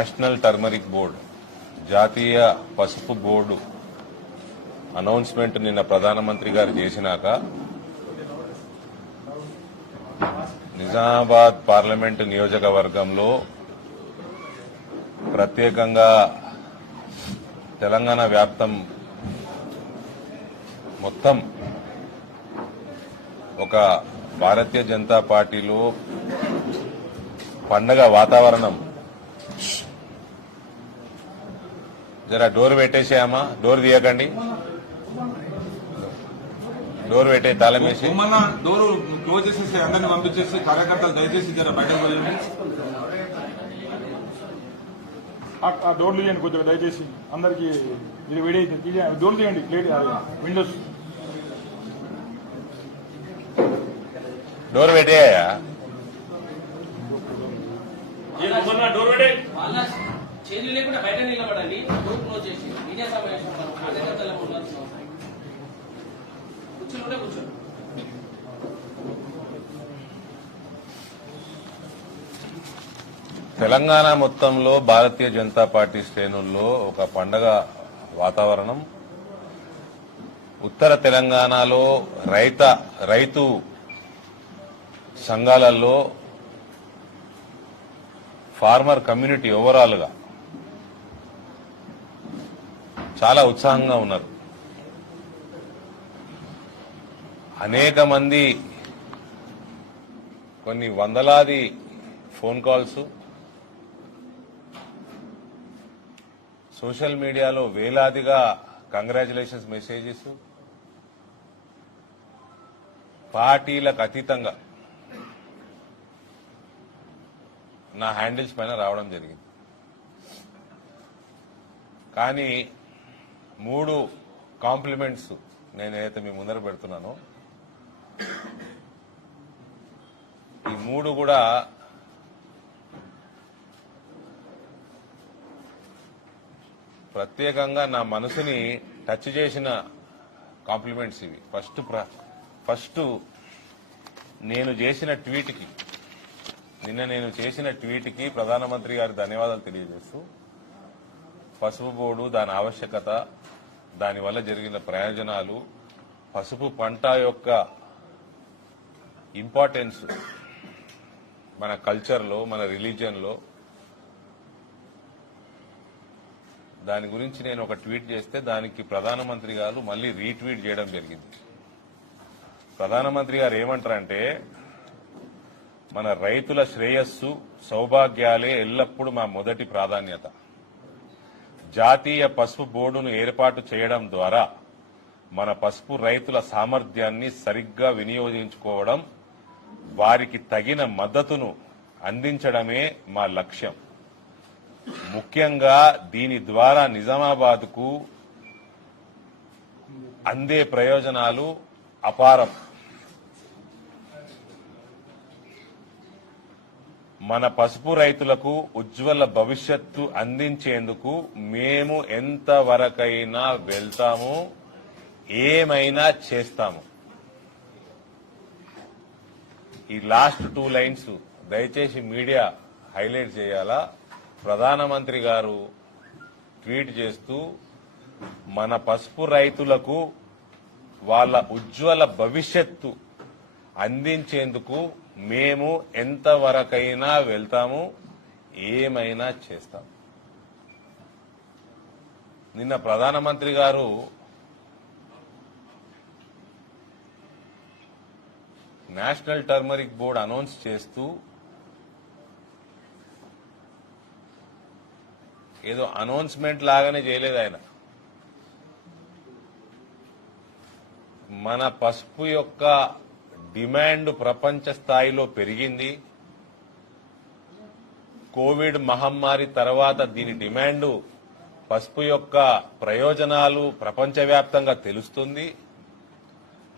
National turmeric board జాతీయ పసుపు board announcement నిన్న ప్రధానమంత్రి గారు చేసినాక నిజామాబాద్ పార్లమెంటు నియోజకవర్గంలో ప్రత్యేకంగా తెలంగాణ వ్యాప్తం మొత్తం ఒక భారతీయ జనతా పార్టీలో పండగ వాతావరణం. జరా డోర్ పెట్టేసేయమ్మా, డోర్ తీయకండి, డోర్ పెట్టే తాళం వేసి డోర్ క్లోజ్ చేసేసి అందరిని పంపించేసి కార్యకర్తలు దయచేసి జర బయటకు పోయండి. ఆ డోర్లు తీయండి కొద్దిగా దయచేసి, అందరికి ఇది వేడి డోర్ తీయండి, విండోస్ డోర్ పెట్టేయా. చేతులు లేకుండా బయట నిలబడండి, డోర్ క్లోజ్ చేసి మీడియా సమావేశం కార్యకర్తలు కూర్చుంటే కూర్చోండి. తెలంగాణ మొత్తంలో భారతీయ జనతా పార్టీ శ్రేణుల్లో ఒక పండగ వాతావరణం. ఉత్తర తెలంగాణలో రైతు సంఘాలలో ఫార్మర్ కమ్యూనిటీ ఓవరాల్ గా చాలా ఉత్సాహంగా ఉన్నారు. అనేక మంది, కొన్ని వందలాది ఫోన్ కాల్స్, సోషల్ మీడియాలో వేలాదిగా కంగ్రాచులేషన్స్ మెసేజెస్, పార్టీలకు అతీతంగా నా హ్యాండిల్స్ పైన రావడం జరిగింది. కానీ 3 కాంప్లిమెంట్స్ నేనైతే మీ ముందర పెడుతున్నానో ఈ 3 కూడా ప్రత్యేకంగా నా మనసుని టచ్ చేసిన కాంప్లిమెంట్స్ ఇవి. ఫస్ట్ నేను చేసిన ట్వీట్కి, నిన్న నేను చేసిన ట్వీట్కి ప్రధానమంత్రి గారి ధన్యవాదాలు తెలియజేస్తూ పసుపు బోర్డు, దాని ఆవశ్యకత, దానివల్ల జరిగిన ప్రయోజనాలు, పసుపు పంట యొక్క ఇంపార్టెన్స్ మన కల్చర్లో, మన రిలీజియన్లో, దాని గురించి నేను ఒక ట్వీట్ చేస్తే దానికి ప్రధానమంత్రి గారు మళ్ళీ రీట్వీట్ చేయడం జరిగింది. ప్రధానమంత్రి గారు ఏమంటారంటే, మన రైతుల శ్రేయస్సు, సౌభాగ్యాలే ఎల్లప్పుడూ మా మొదటి ప్రాధాన్యత. జాతీయ పసుపు బోర్డును ఏర్పాటు చేయడం ద్వారా మన పసుపు రైతుల సామర్థ్యాన్ని సరిగ్గా వినియోగించుకోవడం, వారికి తగిన మద్దతును అందించడమే మా లక్ష్యం. ముఖ్యంగా దీని ద్వారా నిజామాబాద్కు అందే ప్రయోజనాలు అపారం. మన పసుపు రైతులకు ఉజ్వల భవిష్యత్తు అందించేందుకు మేము ఎంతవరకైనా వెళ్తాము, ఏమైనా చేస్తాము. ఈ లాస్ట్ 2 లైన్స్ దయచేసి మీడియా హైలైట్ చేయాలా. ప్రధానమంత్రి గారు ట్వీట్ చేస్తూ, మన పసుపు రైతులకు వాళ్ళ ఉజ్వల భవిష్యత్తు అందించేందుకు మేము ఎంతవరకైనా వెళ్తాము, ఏమైనా చేస్తాం. నిన్న ప్రధానమంత్రి గారు నేషనల్ టర్మరిక్ బోర్డు అనౌన్స్ చేస్తూ ఏదో అనౌన్స్మెంట్ లాగానే చేయలేదు ఆయన. మన పసుపు యొక్క డిమాండ్ ప్రపంచ స్థాయిలో పెరిగింది. కోవిడ్ మహమ్మారి తర్వాత దీని డిమాండ్, పసుపు యొక్క ప్రయోజనాలు ప్రపంచవ్యాప్తంగా తెలుస్తుంది.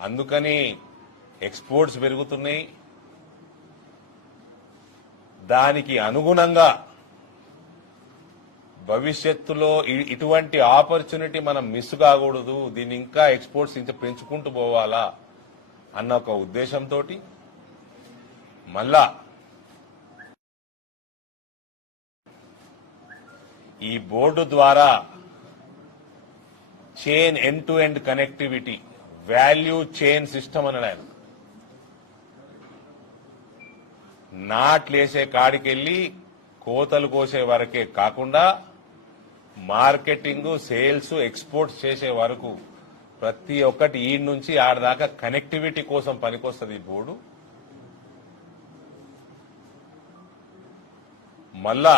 అందుకని ఎక్స్పోర్ట్స్ పెరుగుతున్నాయి. దానికి అనుగుణంగా భవిష్యత్తులో ఇటువంటి ఆపర్చునిటీ మనం మిస్ కాకూడదు, దీన్ని ఇంకా ఎక్స్పోర్ట్స్ ఇంకా పెంచుకుంటూ పోవాలా అన్న ఒక ఉద్దేశంతో మళ్ళా ఈ బోర్డు ద్వారా chain end to end connectivity, value chain system అన్నాడు ఆయన. నాట్లేసే కాడికెళ్ళి కోతలు కోసే వరకే కాకుండా మార్కెటింగ్, సేల్స్, ఎక్స్పోర్ట్స్ చేసే వరకు ప్రతి ఒక్కటి ఈ నుంచి ఆడదాకా కనెక్టివిటీ కోసం పనికొస్తుంది ఈ బోర్డు. మళ్ళా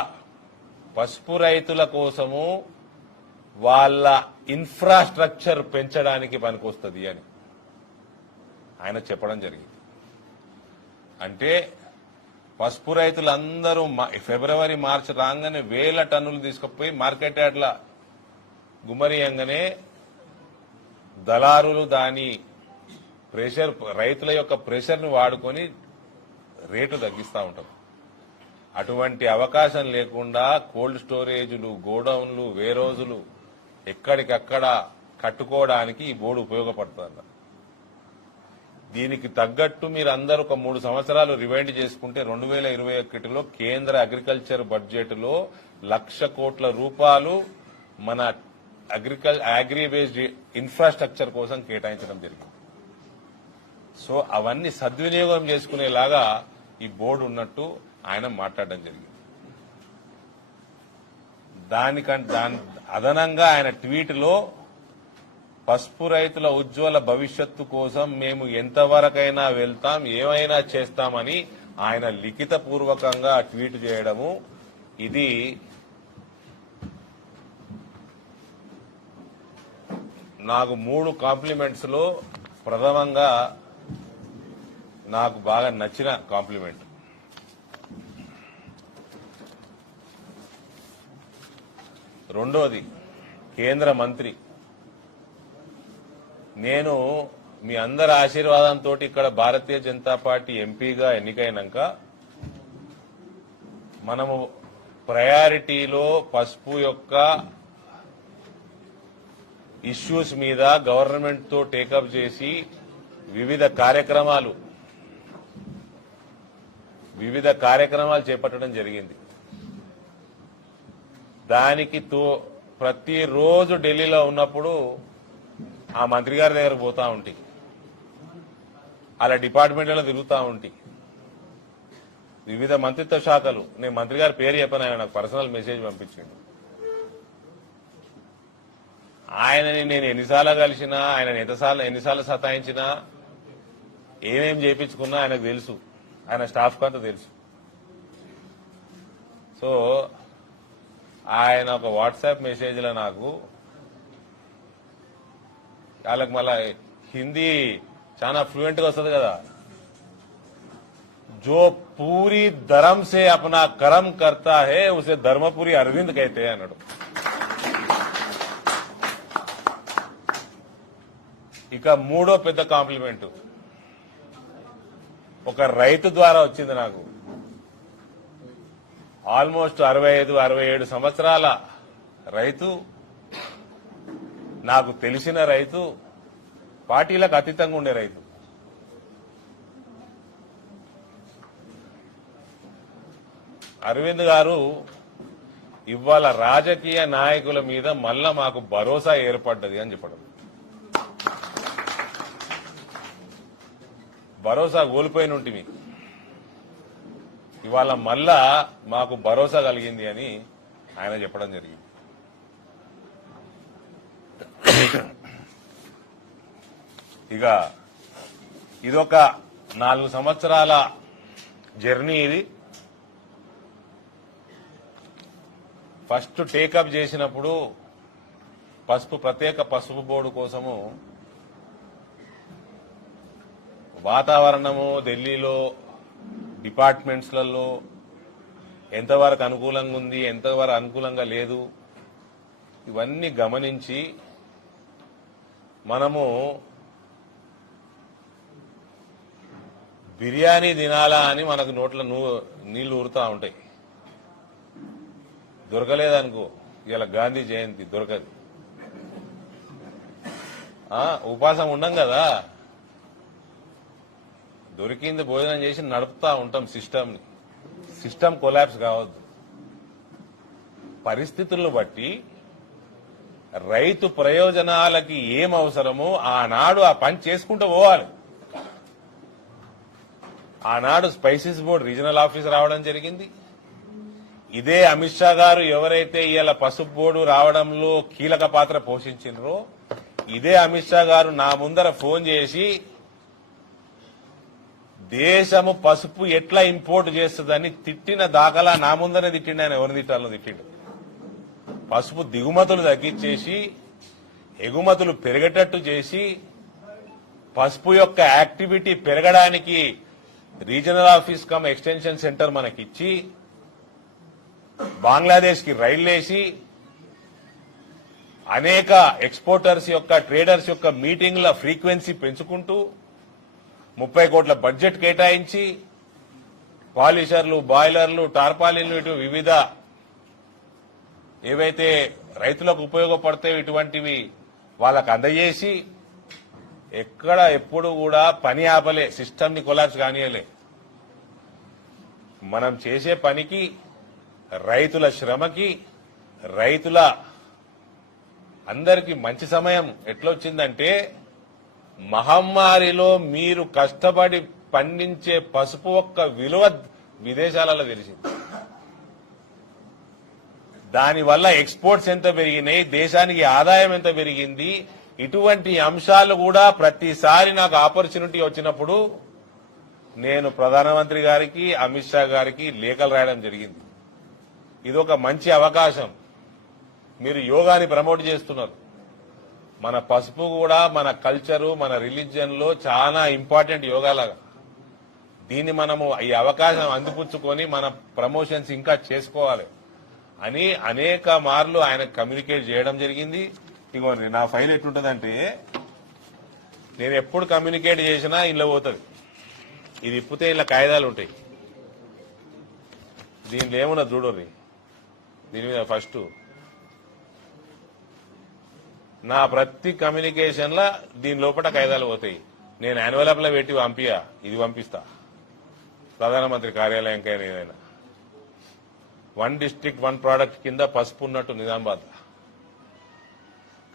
పసుపు రైతుల కోసము వాళ్ళ ఇన్ఫ్రాస్ట్రక్చర్ పెంచడానికి పనికొస్తుంది అని ఆయన చెప్పడం జరిగింది. అంటే పసుపు రైతులందరూ ఫిబ్రవరి, మార్చి రాగానే 1000 టన్నులు తీసుకుపోయి మార్కెట్ యార్డ్ల గుమ్మరియంగానే దళారులు దాని ప్రెషర్, రైతుల యొక్క ప్రెషర్ను వాడుకొని రేటు తగ్గిస్తూ ఉంటారు. అటువంటి అవకాశం లేకుండా కోల్డ్ స్టోరేజులు, గోడౌన్లు, వేరోజులు ఎక్కడికక్కడ కట్టుకోవడానికి ఈ బోర్డు ఉపయోగపడుతుంది. దీనికి తగ్గట్టు మీరు అందరూ ఒక 3 సంవత్సరాలు రివైండ్ చేసుకుంటే 2021లో కేంద్ర అగ్రికల్చర్ బడ్జెట్లో 1,00,000 కోట్ల రూపాయలు మన అగ్రి బేస్డ్ ఇన్ఫ్రాస్ట్రక్చర్ కోసం కేటాయించడం జరిగింది. సో అవన్నీ సద్వినియోగం చేసుకునేలాగా ఈ బోర్డు ఉన్నట్టు ఆయన మాట్లాడడం జరిగింది. దాని అదనంగా ఆయన ట్వీట్లో పసుపు రైతుల ఉజ్వల భవిష్యత్తు కోసం మేము ఎంతవరకైనా వెళ్తాం, ఏమైనా చేస్తామని ఆయన లిఖిత పూర్వకంగా ట్వీట్ చేయడము, ఇది నాకు 3 కాంప్లిమెంట్స్ లో ప్రథమంగా నాకు బాగా నచ్చిన కాంప్లిమెంట్. రెండోది, కేంద్ర మంత్రి, నేను మీ అందరి ఆశీర్వాదంతో ఇక్కడ భారతీయ జనతా పార్టీ ఎంపీగా ఎన్నికైనాక మనము ప్రయారిటీలో పసుపు యొక్క ఇష్యూస్ మీద గవర్నమెంట్ తో టేకప్ చేసి వివిధ కార్యక్రమాలు చేపట్టడం జరిగింది. దానికి ప్రతిరోజు ఢిల్లీలో ఉన్నప్పుడు ఆ మంత్రి గారి దగ్గర పోతా ఉంటే, అలా డిపార్ట్మెంట్లలో తిరుగుతూ ఉంటే, వివిధ మంత్రిత్వ శాఖలు, నేను మంత్రి గారి పేరు చెప్పాను, ఆయన నాకు పర్సనల్ మెసేజ్ పంపించిండు. ఆయనని నేను ఎన్నిసార్లు కలిసినా, ఆయన ఎన్నిసార్లు సతాయించినా, ఏమేం చేయించుకున్నా ఆయనకు తెలుసు, ఆయన స్టాఫ్ అంతా తెలుసు. సో ఆయన ఒక వాట్సాప్ మెసేజ్లో నాకు, వాళ్ళకి మళ్ళా హిందీ చాలా ఫ్లూయెంట్ గా వస్తుంది కదా, जो पूरी धर्म से अपना कर्म करता है उसे धर्मपुरी अरविंद कहते हैं అన్నాడు. ఇక మూడో పెద్ద కాంప్లిమెంట్ ఒక రైతు ద్వారా వచ్చింది నాకు. ఆల్మోస్ట్ 65-67 సంవత్సరాల రైతు, నాకు తెలిసిన రైతు, పార్టీలకు అతీతంగా ఉండే రైతు. అరవింద్ గారు ఇవాళ రాజకీయ నాయకుల మీద మళ్ళా మాకు భరోసా ఏర్పడ్డది అని చెప్పడం. భరోసా కోల్పోయిన ఉంటిమి, ఇవాళ మళ్ళా మాకు భరోసా కలిగింది అని ఆయన చెప్పడం జరిగింది. ఇక ఇదొక 4 సంవత్సరాల జర్నీ. ఇది ఫస్ట్ టేకప్ చేసినప్పుడు ప్రత్యేక పసుపు బోర్డు కోసము వాతావరణము ఢిల్లీలో డిపార్ట్మెంట్స్లలో ఎంతవరకు అనుకూలంగా ఉంది, ఎంతవరకు అనుకూలంగా లేదు, ఇవన్నీ గమనించి మనము బిర్యానీ తినాలా అని మనకు నోట్ల నీళ్లు ఊరుతా ఉంటాయి. దొరకలేదనుకో, ఇలా గాంధీ జయంతి దొరకదు, ఉపాసం ఉండం కదా, దొరికింది భోజనం చేసి నడుపుతా ఉంటాం సిస్టమ్ కొలాప్స్ కావద్దు. పరిస్థితులను బట్టి రైతు ప్రయోజనాలకి ఏం అవసరమో ఆనాడు ఆ పని చేసుకుంటూ పోవాలి. ఆనాడు స్పైసెస్ బోర్డు రీజనల్ ఆఫీస్ రావడం జరిగింది. ఇదే అమిత్ షా గారు ఎవరైతే ఇవాళ పసుపు బోర్డు రావడంలో కీలక పాత్ర పోషించినరో ఇదే అమిత్ షా గారు నా ముందర ఫోన్ చేసి దేశము పసుపు ఎట్లా ఇంపోర్ట్ చేస్తుందని తిట్టిన దాఖలా నా ముందరే తిట్టిండు. ఆయన ఎవరిని తిట్టాలో తిట్టిండు. పసుపు దిగుమతులు తగ్గించేసి ఎగుమతులు పెరిగేటట్టు చేసి పసుపు యొక్క యాక్టివిటీ పెరగడానికి regional office cum extension center మనకిచ్చి బంగ్లాదేశ్ కి రైళ్లేసి అనేక ఎక్స్పోర్టర్స్ యొక్క ట్రేడర్స్ యొక్క మీటింగ్ల ఫ్రీక్వెన్సీ పెంచుకుంటూ 30 కోట్ల బడ్జెట్ కేటాయించి పాలిషర్లు, బాయిలర్లు, టార్పాలిన్లు ఇటు వివిధ ఏవైతే రైతులకు ఉపయోగపడతాయో ఇటువంటివి వాళ్ళకు అందజేసి ఎక్కడ ఎప్పుడు కూడా పని ఆపలే, సిస్టమ్ ని కొలాప్స్ కానియలే. మనం చేసే పనికి, రైతుల శ్రమకి, రైతుల అందరికీ మంచి సమయం ఎట్లొచ్చిందంటే మహమ్మారిలో మీరు కష్టపడి పండించే పసుపు యొక్క విలువ విదేశాలలో తెలిసింది. దానివల్ల ఎక్స్పోర్ట్స్ ఎంత పెరిగినాయి, దేశానికి ఆదాయం ఎంత పెరిగింది, ఇటువంటి అంశాలు కూడా ప్రతిసారి నాకు ఆపర్చునిటీ వచ్చినప్పుడు నేను ప్రధానమంత్రి గారికి, అమిత్ షా గారికి లేఖలు రాయడం జరిగింది. ఇదొక మంచి అవకాశం. మీరు యోగాని ప్రమోట్ చేస్తున్నారు. మన పసుపు కూడా మన కల్చరు, మన రిలీజియన్ లో చాలా ఇంపార్టెంట్ యోగాలాగా. దీన్ని మనము ఈ అవకాశం అందిపుచ్చుకొని మన ప్రమోషన్స్ ఇంకా చేసుకోవాలి అని అనేక మార్లు ఆయన కమ్యూనికేట్ చేయడం జరిగింది. ఇగోండి నా ఫైల్ ఎట్లుంటదంటే నేను ఎప్పుడు కమ్యూనికేట్ చేసినా ఇంట్లో పోతుంది. ఇది ఇప్పితే ఇలా కాగితాలు ఉంటాయి. దీనిలో ఏమున్నా చూడండి. దీని మీద ఫస్ట్ నా ప్రతి కమ్యూనికేషన్ లా దీని లోపల కాగితాలు పోతాయి. నేను ఎన్వలప్ లో పెట్టి పంపియా, ఇది పంపిస్తా ప్రధానమంత్రి కార్యాలయంకైనా ఏదైనా. 1 డిస్ట్రిక్ట్ 1 ప్రోడక్ట్ కింద పసుపు ఉన్నట్టు నిజామాబాద్.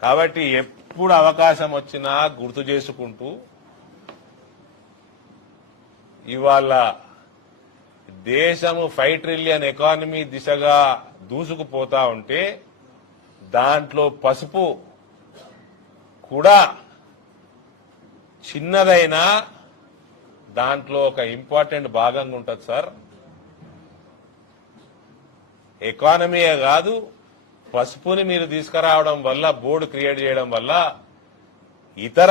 కాబట్టి ఎప్పుడు అవకాశం వచ్చినా గుర్తు చేసుకుంటూ ఇవాళ దేశము 5 ట్రిలియన్ ఎకానమీ దిశగా దూసుకుపోతా ఉంటే దాంట్లో పసుపు కూడా చిన్నదైనా దాంట్లో ఒక ఇంపార్టెంట్ భాగంగా ఉంటుంది సార్. ఎకానమీయే కాదు, పసుపుని మీరు తీసుకురావడం వల్ల, బోర్డు క్రియేట్ చేయడం వల్ల ఇతర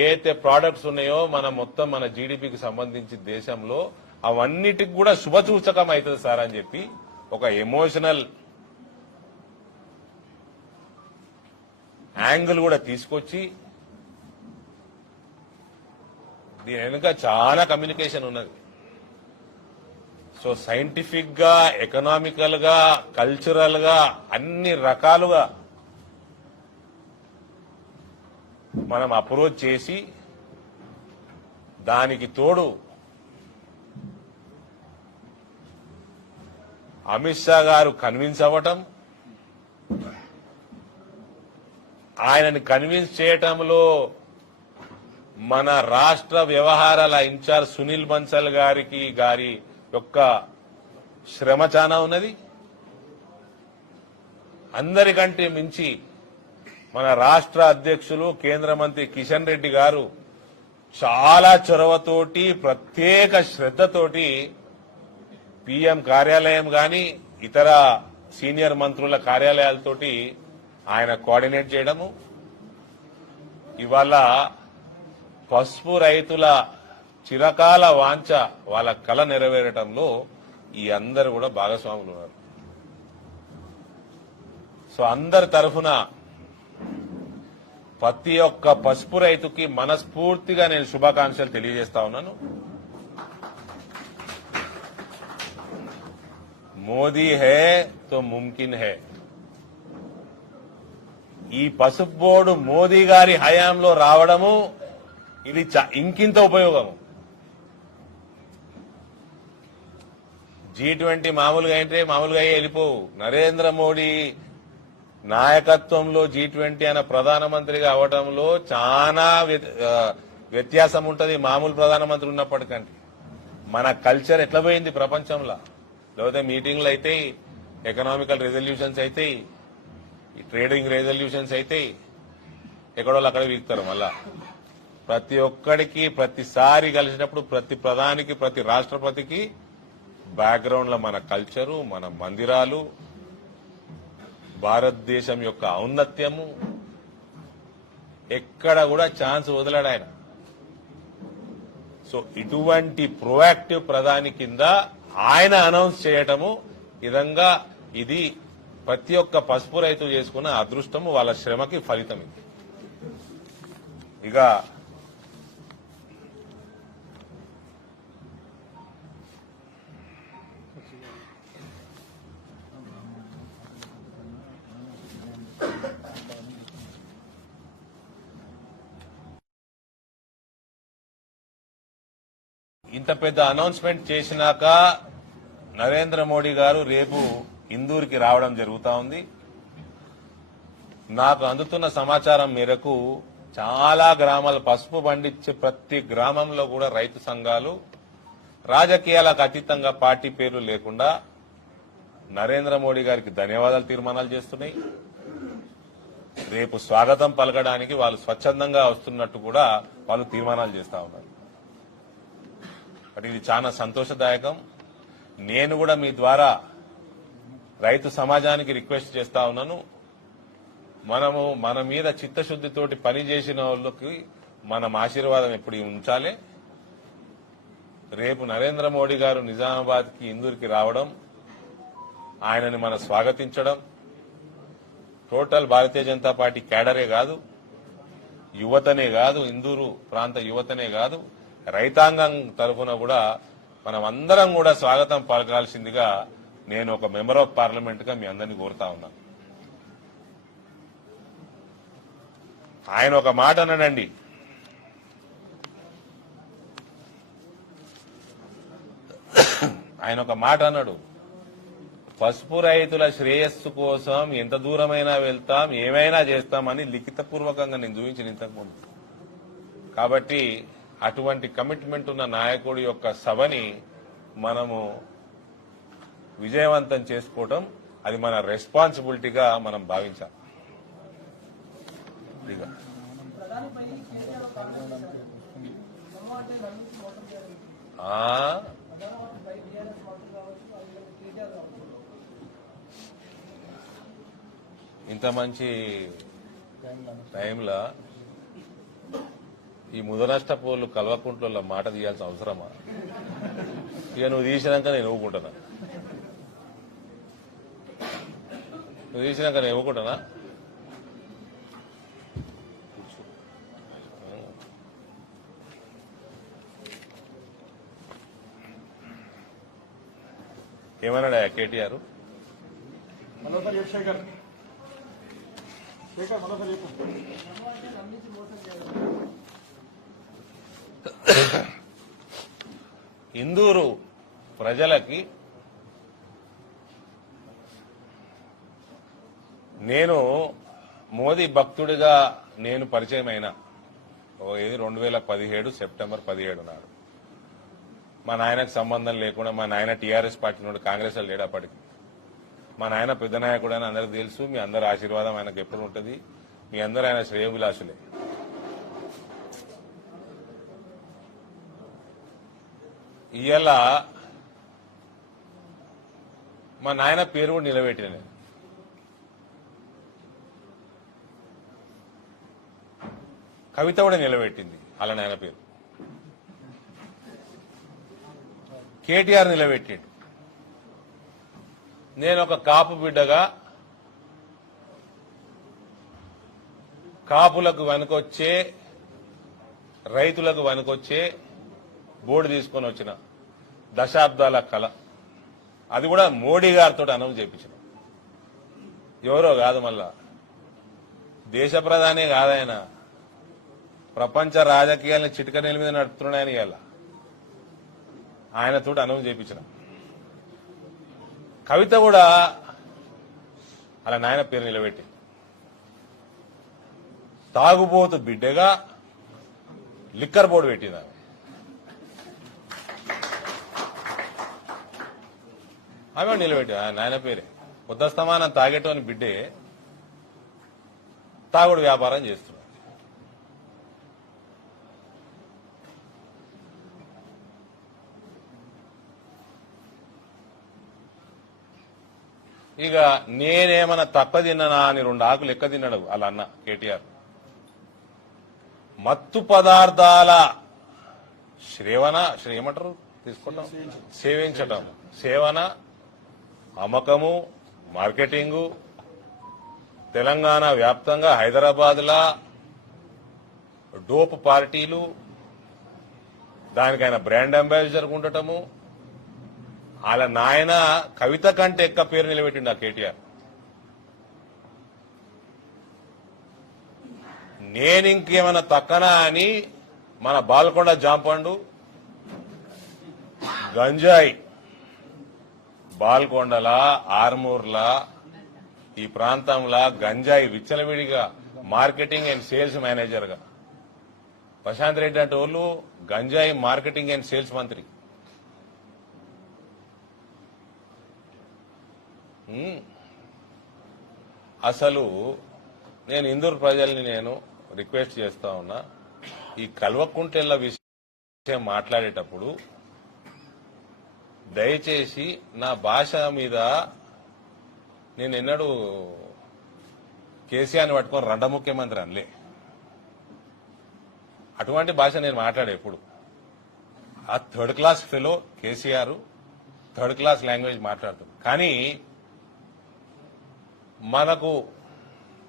ఏదైతే ప్రోడక్ట్స్ ఉన్నాయో మన మొత్తం మన జీడిపికి సంబంధించి దేశంలో అవన్నిటికి కూడా శుభసూచకం అవుతుంది సార్ అని చెప్పి ఒక ఎమోషనల్ యాంగిల్ కూడా తీసుకొచ్చి దీని వెనుక చాలా కమ్యూనికేషన్ ఉన్నది. సో సైంటిఫిక్ గా, ఎకనామికల్ గా, కల్చరల్ గా అన్ని రకాలుగా మనం అప్రోచ్ చేసి దానికి తోడు అమిత్ షా గారు కన్విన్స్ అవ్వటం, ఆయనని కన్విన్స్ చేయటంలో మన రాష్ట్ర వ్యవహారాల ఇన్ఛార్జ్ సునీల్ బన్సల్ గారి యొక్క శ్రమ చాలా ఉన్నది. అందరికంటే మించి మన రాష్ట్ర అధ్యక్షులు కేంద్ర మంత్రి కిషన్ రెడ్డి గారు చాలా చొరవతోటి, ప్రత్యేక శ్రద్ధతోటి పీఎం కార్యాలయం గాని ఇతర సీనియర్ మంత్రుల కార్యాలయాలతోటి ఆయన కోఆర్డినేట్ చేయడము, ఇవాళ పసుపు రైతుల చిరకాల వాంఛ, వాళ్ళ కళ నెరవేరటంలో ఈ అందరు కూడా భాగస్వాములు ఉన్నారు. సో అందరి తరఫున ప్రతి ఒక్క పసుపు రైతుకి మనస్ఫూర్తిగా నేను శుభాకాంక్షలు తెలియజేస్తా ఉన్నాను. మోదీ హై తో ముమ్కిన్ హై. ఈ పసుపు బోర్డు మోదీ గారి హయాంలో రావడము ఇది ఇంకింత ఉపయోగము. G20 మామూలుగా అయితే మామూలుగా వెళ్ళిపోవు. నరేంద్ర మోడీ నాయకత్వంలో G20 అనే ప్రధానమంత్రిగా అవడంలో చాలా వ్యత్యాసం ఉంటది మామూలు ప్రధానమంత్రి ఉన్నప్పటికంటే. మన కల్చర్ ఎట్లా పోయింది ప్రపంచంలో. లేకపోతే మీటింగ్లు అయితే, ఎకనామికల్ రెజల్యూషన్స్ అయితే, ట్రేడింగ్ రెజల్యూషన్స్ అయితే ఎక్కడో అక్కడ వీగుతారు. మళ్ళా ప్రతి ఒక్కడికి ప్రతిసారి కలిసినప్పుడు ప్రతి ప్రధానికి ప్రతి రాష్ట్రపతికి బ్యాక్గ్రౌండ్ లో మన కల్చరు, మన మందిరాలు, భారతదేశం యొక్క ఔన్నత్యము ఎక్కడ కూడా ఛాన్స్ వదలడు ఆయన. సో ఇటువంటి ప్రొయాక్టివ్ ప్రధాని కింద ఆయన అనౌన్స్ చేయటము విధంగా ఇది ప్రతి ఒక్క పసుపు రైతు చేసుకున్న అదృష్టము, వాళ్ళ శ్రమకి ఫలితం ఇది. ఇక ఇంత పెద్ద అనౌన్స్మెంట్ చేసినాక నరేంద్ర మోడీ గారు రేపు ఇందూరుకి రావడం జరుగుతా ఉంది. నాకు అందుతున్న సమాచారం మేరకు చాలా గ్రామాల పసుపు పండించే ప్రతి గ్రామంలో కూడా రైతు సంఘాలు రాజకీయాలకు అతీతంగా పార్టీ పేర్లు లేకుండా నరేంద్ర మోడీ గారికి ధన్యవాదాలు తీర్మానాలు చేస్తున్నాయి. రేపు స్వాగతం పలకడానికి వాళ్ళు స్వచ్ఛందంగా వస్తున్నట్టు కూడా వాళ్ళు తీర్మానాలు చేస్తా ఉన్నారు. బట్ ఇది చాలా సంతోషదాయకం. నేను కూడా మీ ద్వారా రైతు సమాజానికి రిక్వెస్ట్ చేస్తా ఉన్నాను, మనము మన మీద చిత్తశుద్దితోటి పనిచేసిన వాళ్ళకి మనం ఆశీర్వాదం ఎప్పుడు ఉంచాలి. రేపు నరేంద్ర మోడీ గారు నిజామాబాద్ కి ఇందూరుకి రావడం, ఆయనని మనం స్వాగతించడం టోటల్ భారతీయ జనతా పార్టీ క్యాడరే కాదు, యువతనే కాదు, ఇందూరు ప్రాంత యువతనే కాదు, రైతాంగం తరఫున కూడా మనం అందరం కూడా స్వాగతం పలకాల్సిందిగా నేను ఒక మెంబర్ ఆఫ్ పార్లమెంట్ గా మీ అందరినీ కోరుతా ఉన్నాను. ఆయన ఒక మాట అన్నాడండి, ఆయన ఒక మాట అన్నాడు, పసుపు రైతుల శ్రేయస్సు కోసం ఎంత దూరమైనా వెళ్తాం, ఏమైనా చేస్తామని లిఖితపూర్వకంగా నేను చూపించిన ఇంతకుముందు. కాబట్టి అటువంటి కమిట్మెంట్ ఉన్న నాయకుడి యొక్క సభని మనము విజయవంతం చేసుకోవడం అది మన రెస్పాన్సిబిలిటీగా మనం భావించాలి. ఇంత మంచి టైంలో ఈ ముదనష్టపోళ్ళు కల్వకుంట్ల మాట తీయాల్సిన అవసరమా? ఇక నువ్వు తీసినాక నేను ఇవ్వకుంటున్నా, నువ్వు తీసినాక నేను ఇవ్వకుంటున్నా. ఏమన్నాడా కేటీఆర్? మరోసారి శేఖర్ మరోసారి చెప్పు. ఇందూరు ప్రజలకి నేను మోదీ భక్తుడిగా నేను పరిచయం అయినా ఇది 2017 సెప్టెంబర్ 17 నాడు. మా నాయనకు సంబంధం లేకుండా, మా నాయన టీఆర్ఎస్ పార్టీ నుండి కాంగ్రెస్ లేడు అప్పటికి. మా నాయన పెద్ద నాయకుడు అని అందరికి తెలుసు. మీ అందరి ఆశీర్వాదం ఆయనకు ఎప్పుడు ఉంటుంది. మీ అందరూ ఆయన శ్రేయోభిలాషులే. ఇవాళ మా నాయన పేరు కూడా నిలబెట్టిన నేను. కవిత కూడా నిలబెట్టింది వాళ్ళ నాయన పేరు. కేటీఆర్ నిలబెట్టిండు. నేను ఒక కాపు బిడ్డగా కాపులకు వెనుకొచ్చే, రైతులకు వెనుకొచ్చే బోర్డు తీసుకొని వచ్చిన దశాబ్దాల కళ. అది కూడా మోడీ గారితో అనౌన్స్ చేయించిన. ఎవరో కాదు, మళ్ళా దేశ ప్రధానే కాదాయన, ప్రపంచ రాజకీయాలను చిటికనీళ్ళ మీద నడుపుతున్నాయని ఇవాళ ఆయనతో అనౌన్స్ చేయించిన. కవిత కూడా అలా నాయన పేరు నిలబెట్టి తాగుబోతు బిడ్డగా లిక్కర్ బోర్డు పెట్టింది. ఆమె నిలబెట్టి నాయన పేరే ఉద్దస్తమానం తాగేటోని బిడ్డే తాగుడు వ్యాపారం చేస్తున్నాడు. ఇక నేనేమన్నా తక్కువ తిన్నానా అని 2 ఆకులు ఎక్క తిన్నాడు వాళ్ళ అన్న కేటీఆర్. మత్తు పదార్థాల ఏమంటారు తీసుకుంటాం సేవించటం, సేవన, అమ్మకము, మార్కెటింగు తెలంగాణ వ్యాప్తంగా హైదరాబాద్లా డోప్ పార్టీలు, దానికైనా బ్రాండ్ అంబాసిడర్ ఉండటము, వాళ్ళ నాయన కవిత కంటే ఎక్కువ పేరు నిలబెట్టిండు ఆ కేటీఆర్. నేనింకేమైనా తక్కనా అని మన బాల్కొండ జాంపండు గంజాయి బాల్కొండలా ఆర్మూర్లా ఈ ప్రాంతంలో గంజాయి విచ్చలవిడిగా మార్కెటింగ్ అండ్ సేల్స్ మేనేజర్ గా ప్రశాంత్ రెడ్డి అంటే వాళ్ళు గంజాయి మార్కెటింగ్ అండ్ సేల్స్ మంత్రి. అసలు నేను ఇందూరు ప్రజల్ని నేను రిక్వెస్ట్ చేస్తా ఉన్నా, ఈ కల్వకుంటెళ్ల విషయం మాట్లాడేటప్పుడు దయచేసి నా భాష మీద నేను ఎన్నడూ కేసీఆర్ని పట్టుకొని రెండ ముఖ్యమంత్రి అనలే. అటువంటి భాష నేను మాట్లాడే ఎప్పుడు ఆ 3rd class fellow KCR 3rd class language మాట్లాడుతుంది. కానీ మనకు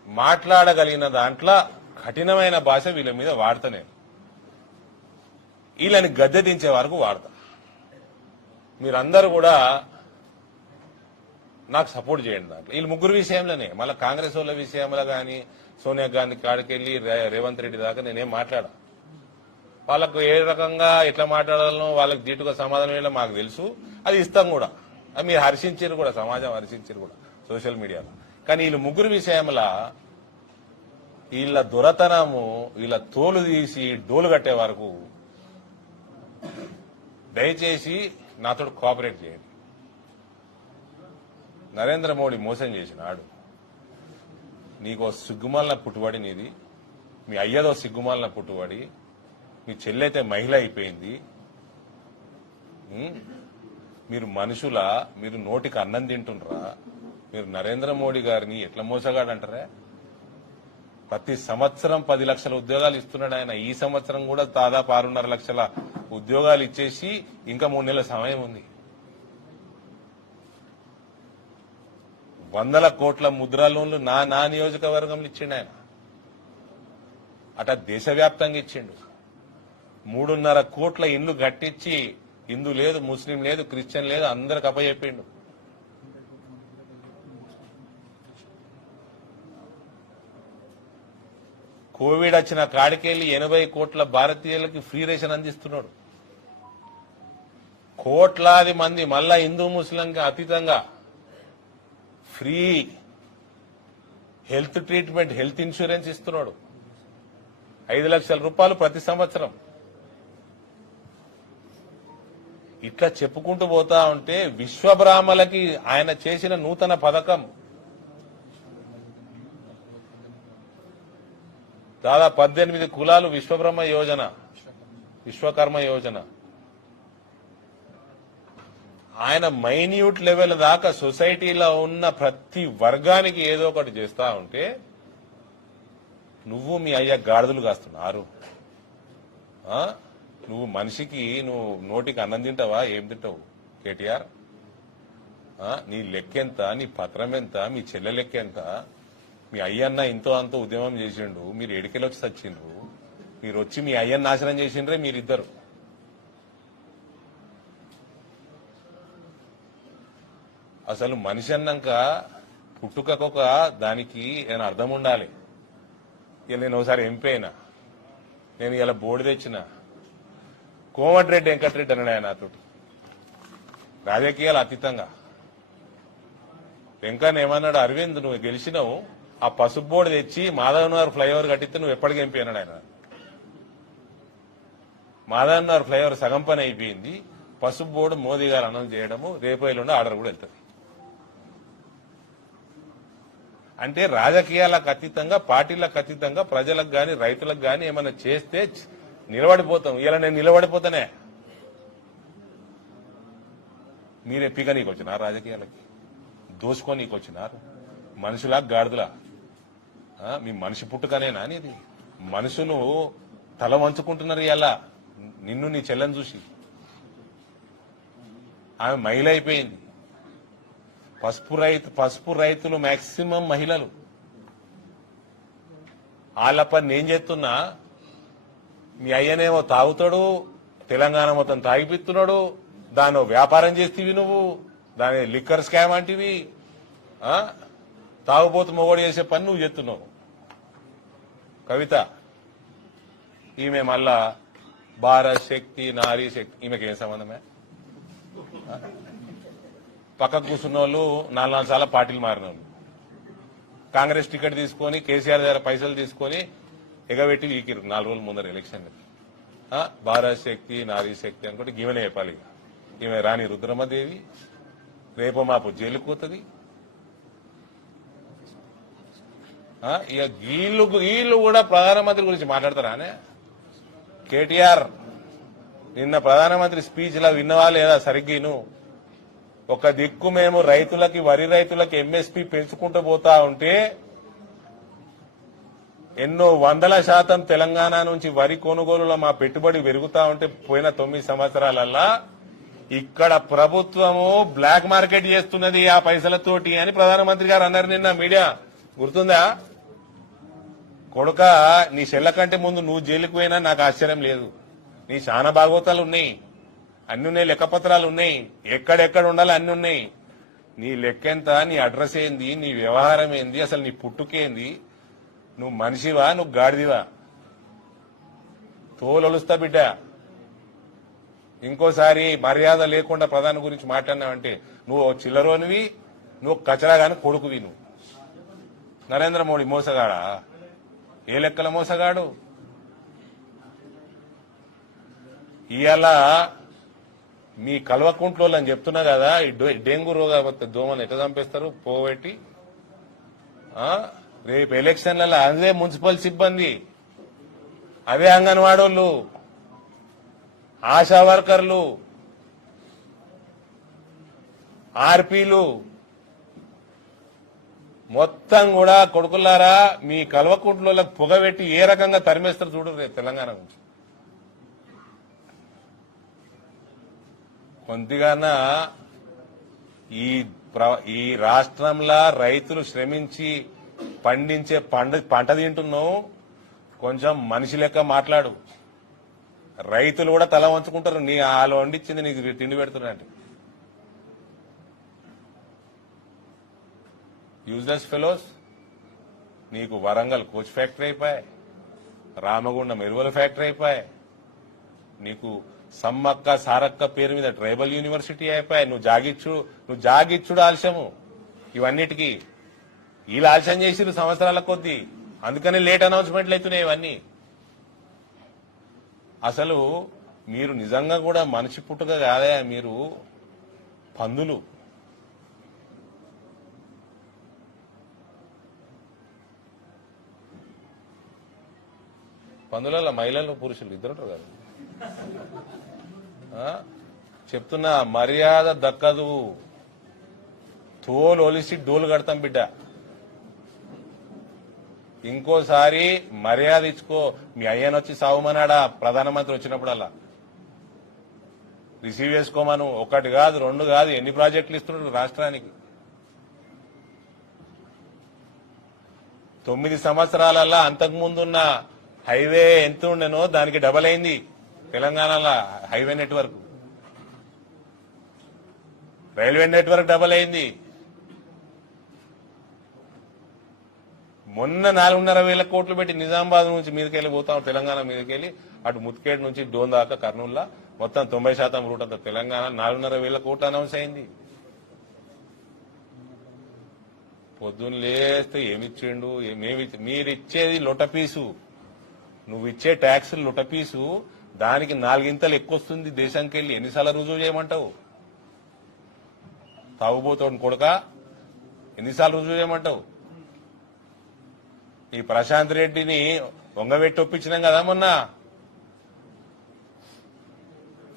మాట్లాడగలిగిన దాంట్లో కఠినమైన భాష వీళ్ళ మీద వాడతా. నేను వీళ్ళని గద్దె దించే వరకు వాడతా. మీరందరూ కూడా నాకు సపోర్ట్ చేయండి దాంట్లో. వీళ్ళు ముగ్గురు విషయంలోనే, మళ్ళీ కాంగ్రెస్ వాళ్ళ విషయంలో కానీ సోనియా గాంధీ కాడికెళ్ళి రేవంత్ రెడ్డి దాకా నేనేం మాట్లాడా. వాళ్ళకు ఏ రకంగా ఎట్లా మాట్లాడాలనో వాళ్ళకి దీటుగా సమాధానం ఇవ్వడం మాకు తెలుసు, అది ఇస్తాం కూడా. అది మీరు హర్షించారు కూడా, సమాజం హర్షించారు కూడా సోషల్ మీడియాలో. కానీ వీళ్ళు ముగ్గురు విషయంలో వీళ్ళ దొరతనము, వీళ్ళ తోలు తీసి డోలు కట్టే వరకు దయచేసి నాతో కోఆపరేట్ చేయండి. నరేంద్ర మోడీ మోసం చేసినాడు. నీకో సిగ్గుమాలిన పుట్టుబడి నీది, మీ అయ్యదో సిగ్గుమాలిన పుట్టుబడి, మీ చెల్లైతే మహిళ అయిపోయింది. మీరు మనుషులా? మీరు నోటికి అన్నం తింటుండ్రా? మీరు నరేంద్ర మోడీ గారిని ఎట్లా మోసగాడంటారా? ప్రతి సంవత్సరం 10 లక్షల ఉద్యోగాలు ఇస్తున్నాడు ఆయన. ఈ సంవత్సరం కూడా దాదాపు 6.5 లక్షల ఉద్యోగాలు ఇచ్చేసి ఇంకా 3 నెలల సమయం ఉంది. 100 కోట్ల ముద్రా లోన్లు నా నియోజకవర్గంలో ఇచ్చిండు ఆయన. అట దేశవ్యాప్తంగా ఇచ్చిండు. 3.5 కోట్ల ఇండ్లు కట్టించి హిందూ లేదు, ముస్లిం లేదు, క్రిస్టియన్ లేదు, అందరికి అప్పచెప్పిండు. కోవిడ్ వచ్చిన కాడికెళ్లి 80 కోట్ల భారతీయులకి ఫ్రీ రేషన్ అందిస్తున్నాడు. కోట్లాది మంది మళ్ళా హిందూ ముస్లింకి అతీతంగా free health treatment, health insurance ఇస్తున్నాడు. 5 లక్షల రూపాయలు ప్రతి సంవత్సరం. ఇట్లా చెప్పుకుంటూ పోతా ఉంటే విశ్వబ్రాహ్మలకి ఆయన చేసిన నూతన పథకం దాదాపు 18 కులాలు విశ్వబ్రహ్మ యోజన, విశ్వకర్మ యోజన. ఆయన మైన్యూట్ లెవెల్ దాకా సొసైటీలో ఉన్న ప్రతి వర్గానికి ఏదో ఒకటి చేస్తా ఉంటే నువ్వు మీ అయ్య గాడిదలు కాస్తున్నారు. నువ్వు మనిషికి నువ్వు నోటికి అన్నం తింటావా? ఏం తింటావు కేటీఆర్? నీ లెక్కెంత? నీ పత్రం ఎంత? మీ చెల్లె లెక్కెంత? మీ అయ్యన్న ఇంతో అంతో ఉద్యమం చేసిండు, మీరు ఎడికెళ్ళి వచ్చి చచ్చిండ్రు. మీరు వచ్చి మీ అయ్యన్న నాశనం చేసిండ్రే మీరిద్దరు. అసలు మనిషి అన్నాక పుట్టుకొక దానికి ఏమైనా అర్థం ఉండాలి. ఇక నేను ఒకసారి ఎంపీ అయినా, నేను ఇలా బోర్డు తెచ్చిన కోమటిరెడ్డి వెంకటరెడ్డి అన్నాడు ఆయన నాతో, రాజకీయాలు అతీతంగా వెంకన్న ఏమన్నాడు, అరవింద్ నువ్వు గెలిచినావు, ఆ పసుపు బోర్డు తెచ్చి మాధవనగర్ ఫ్లైఓవర్ కట్టిస్తే నువ్వు ఎప్పటికీ ఎంపీ అన్నాడు ఆయన. మాధవనగర్ ఫ్లైఓవర్ సగం పని అయిపోయింది, పసుపు బోర్డు మోదీ గారు అనౌన్స్ చేయడము, రేపు ఎల్లుండి ఆర్డర్ కూడా వెళ్తుంది. అంటే రాజకీయాలకు అతీతంగా, పార్టీలకు అతీతంగా ప్రజలకు గాని రైతులకు గాని ఏమైనా చేస్తే నిలబడిపోతాం. ఇలా నేను నిలబడిపోతానే. మీరే పీకనీకి వచ్చినారు, రాజకీయాలకి దోసుకోనీకి వచ్చినారు. మనుషులా గాడిదలా? మీ మనిషి పుట్టుకనేనా అనేది? మనుషులు తల వంచుకుంటున్నారు ఇలా నిన్ను నీ చెల్లని చూసి. ఆమె మహిళ అయిపోయింది. పసుపు రైతులు మాక్సిమం మహిళలు. వాళ్ళ పని నేను చేస్తున్నా, మీ అయ్యనేమో తాగుతాడు, తెలంగాణ మొత్తం తాగిపిస్తున్నాడు, దాన్ని వ్యాపారం చేస్తేవి నువ్వు, దాని లిక్కర్ స్కామ్ అంటివి. తాగుబోతు మొగోడు చేసే పని నువ్వు చేస్తున్నావు. కవిత ఈమె మళ్ళా భారత్ శక్తి, నారీ శక్తి, ఈమెకేం సంబంధమే? పక్కకు కూర్చున్న వాళ్ళు 4 సార్లు పార్టీలు మారిన వాళ్ళు, కాంగ్రెస్ టికెట్ తీసుకొని కేసీఆర్ దగ్గర పైసలు తీసుకొని ఎగబెట్టి వీకిరు 4 రోజుల ముందర ఎలక్షన్. భారత్ శక్తి, నారీ శక్తి అనుకుంటే ఈమెనే చెప్పాలి. ఈమె రాణి రుద్రమదేవి రేపు మాపు జైలుకు పోతుంది. ఇక వీళ్ళు కూడా ప్రధానమంత్రి గురించి మాట్లాడతారానే? కేటీఆర్ నిన్న ప్రధానమంత్రి స్పీచ్ లా విన్నవా లేదా సరిగ్గా? ఒక దిక్కు మేము రైతులకి, వరి రైతులకి ఎంఎస్పీ పెంచుకుంటూ పోతా ఉంటే, ఎన్నో 100% తెలంగాణ నుంచి వరి కొనుగోలులో మా పెట్టుబడి పెరుగుతా ఉంటే పోయిన 9 సంవత్సరాలల్లా ఇక్కడ ప్రభుత్వము బ్లాక్ మార్కెట్ చేస్తున్నది ఆ పైసలతోటి అని ప్రధానమంత్రి గారు అన్నారు నిన్న. మీడియా గుర్తుందా? కొడుక, నీ చెల్ల కంటే ముందు నువ్వు జైలుకు పోయినా నాకు ఆశ్చర్యం లేదు. నీ చాలా భాగవతాలు ఉన్నాయి, అన్ని ఉన్నాయి, లెక్కపత్రాలు ఉన్నాయి, ఎక్కడెక్కడ ఉండాలి అన్ని ఉన్నాయి. నీ లెక్కెంత, నీ అడ్రస్ ఏంది, నీ వ్యవహారం ఏంది, అసలు నీ పుట్టుకేంది, నువ్వు మనిషివా నువ్వు గాడిదివా? తోలొలుస్తా బిడ్డ. ఇంకోసారి మర్యాద లేకుండా ప్రధాని గురించి మాట్లాడినావంటే నువ్వు చిల్లరోనివి, నువ్వు కచరాగాని కొడుకువి. నువ్వు నరేంద్ర మోడీ మోసగాడా? ఏ లెక్కల మోసగాడు? ఇవాళ మీ కల్వకుంట్లో అని చెప్తున్నా కదా, ఈ డెంగ్యూ రోగ దోమలు ఎట్లా చంపేస్తారు పోగొట్టి. రేపు ఎలక్షన్లలో అదే మున్సిపల్ సిబ్బంది, అవే అంగన్వాడోళ్ళు, ఆశా వర్కర్లు, ఆర్పీలు మొత్తం కూడా కొడుకులారా మీ కల్వకుంట్లో పొగబెట్టి ఏ రకంగా తరిమేస్తారు చూడరు రేపు తెలంగాణ నుంచి. కొద్దిగానా ఈ రాష్ట్రంలో రైతులు శ్రమించి పండించే పంట తింటున్నావు, కొంచెం మనిషి లెక్క మాట్లాడు. రైతులు కూడా తల వంచుకుంటారు, నీ వాళ్ళు వండించింది నీకు తిండి పెడుతున్నట్టు. Useless fellows. నీకు వరంగల్ కోచ్ ఫ్యాక్టరీ అయిపోయాయి, రామగుండం ఎరువుల ఫ్యాక్టరీ అయిపోయాయి, నీకు సమ్మక్క సారక్క పేరు మీద ట్రైబల్ యూనివర్సిటీ అయిపోయాయి. నువ్వు జాగిచ్చుడు ఆలస్యము ఇవన్నిటికీ. వీళ్ళు ఆలస్యం చేసిరు సంవత్సరాల కొద్దీ, అందుకనే లేట్ అనౌన్స్మెంట్లు అవుతున్నాయి ఇవన్నీ. అసలు మీరు నిజంగా కూడా మనిషి పుట్టుక కాదా, మీరు పందులు. పందులలో మహిళలు పురుషులు ఇద్దరు కాదు. చెప్తున్నా, మర్యాద దక్కదు. తోలు ఒలిసి డోలు కడతాం బిడ్డ. ఇంకోసారి మర్యాద ఇచ్చుకో. మీ అయ్యనొచ్చి సావుమన్నాడా ప్రధానమంత్రి వచ్చినప్పుడల్లా? రిసీవ్ చేసుకోమను. 1 కాదు 2 కాదు, ఎన్ని ప్రాజెక్టులు ఇస్తున్నాడు రాష్ట్రానికి? 9 సంవత్సరాలల్లా అంతకుముందున్న హైవే ఎంత ఉండేనో దానికి డబల్ అయింది తెలంగాణలో. Highway network, railway network double అయింది. మొన్న 4.5 కోట్లు పెట్టి నిజామాబాద్ నుంచి మీదకెళ్ళి పోతాం, తెలంగాణ మీదకెళ్ళి అటు ముత్కేడ్ నుంచి డోన్ దాకా కర్నూలులో మొత్తం 90% రూట్ అంతా తెలంగాణ. 4.5 కోట్లు అనౌన్స్ అయింది. పొద్దున్న లేస్తే ఏమిచ్చిండు మీరిచ్చేది లొటపీసు, నువ్వు ఇచ్చే ట్యాక్సులు లొటపీసు, దానికి 4 ఇంతలు ఎక్కువ వస్తుంది దేశానికి వెళ్ళి. ఎన్నిసార్లు రుజువు చేయమంటావు? తాగుబోతోని కొడుక, ఎన్నిసార్లు రుజువు చేయమంటావు? ఈ ప్రశాంత్ రెడ్డిని వంగబెట్టి ఒప్పించినాం కదా మొన్న.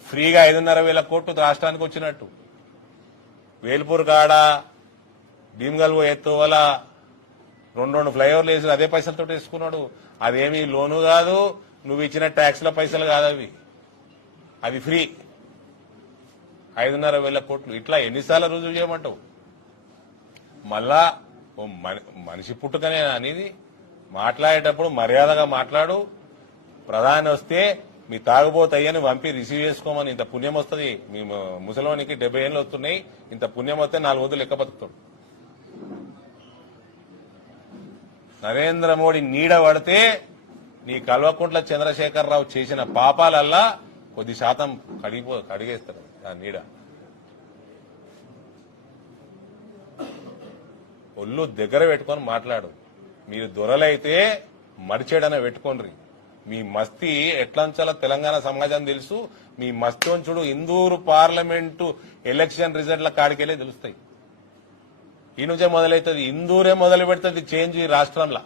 ఫ్రీగా 5,500 కోట్లు రాష్ట్రానికి వచ్చినట్టు. వేల్పూర్ కాడ భీమ్గల్ ఎత్తు వల్ల 2 ఫ్లైఓవర్లు వేసి అదే పైసలతో వేసుకున్నాడు. అదేమీ లోను కాదు, నువ్వు ఇచ్చిన ట్యాక్స్ల పైసలు కాదు అవి, అది ఫ్రీ. 5,500 కోట్లు. ఇట్లా ఎన్నిసార్లు రుజువు చేయమంటావు? మళ్ళా మనిషి పుట్టుకనే అనేది. మాట్లాడేటప్పుడు మర్యాదగా మాట్లాడు. ప్రధాని వస్తే మీ తాగుబోతయ్యని పంపి రిసీవ్ చేసుకోమని. ఇంత పుణ్యం వస్తుంది మీ ముసలోనికి, 70 ఏళ్ళు వస్తున్నాయి. ఇంత పుణ్యం వస్తే 4 వద్దులు లెక్క బతుకుతాడు. నరేంద్ర మోడీ నీడ పడితే నీ కల్వకుంట్ల చంద్రశేఖరరావు చేసిన పాపాలల్లా కొద్ది శాతం కడిగేస్తారు ఆ నీడ. ఒళ్ళు దగ్గర పెట్టుకొని మాట్లాడు. మీరు దొరలైతే మరిచేడన పెట్టుకోండి. మీ మస్తీ ఎట్లంచాలో తెలంగాణ సమాజం తెలుసు. మీ మస్తీ చూడు, ఇందూరు పార్లమెంటు ఎలక్షన్ రిజల్ట్ల కాడికెళ్ళే తెలుస్తాయి. ఈ నుంచే మొదలవుతుంది. ఇందూరే మొదలు పెడుతుంది చేంజ్ ఈ రాష్ట్రంలో.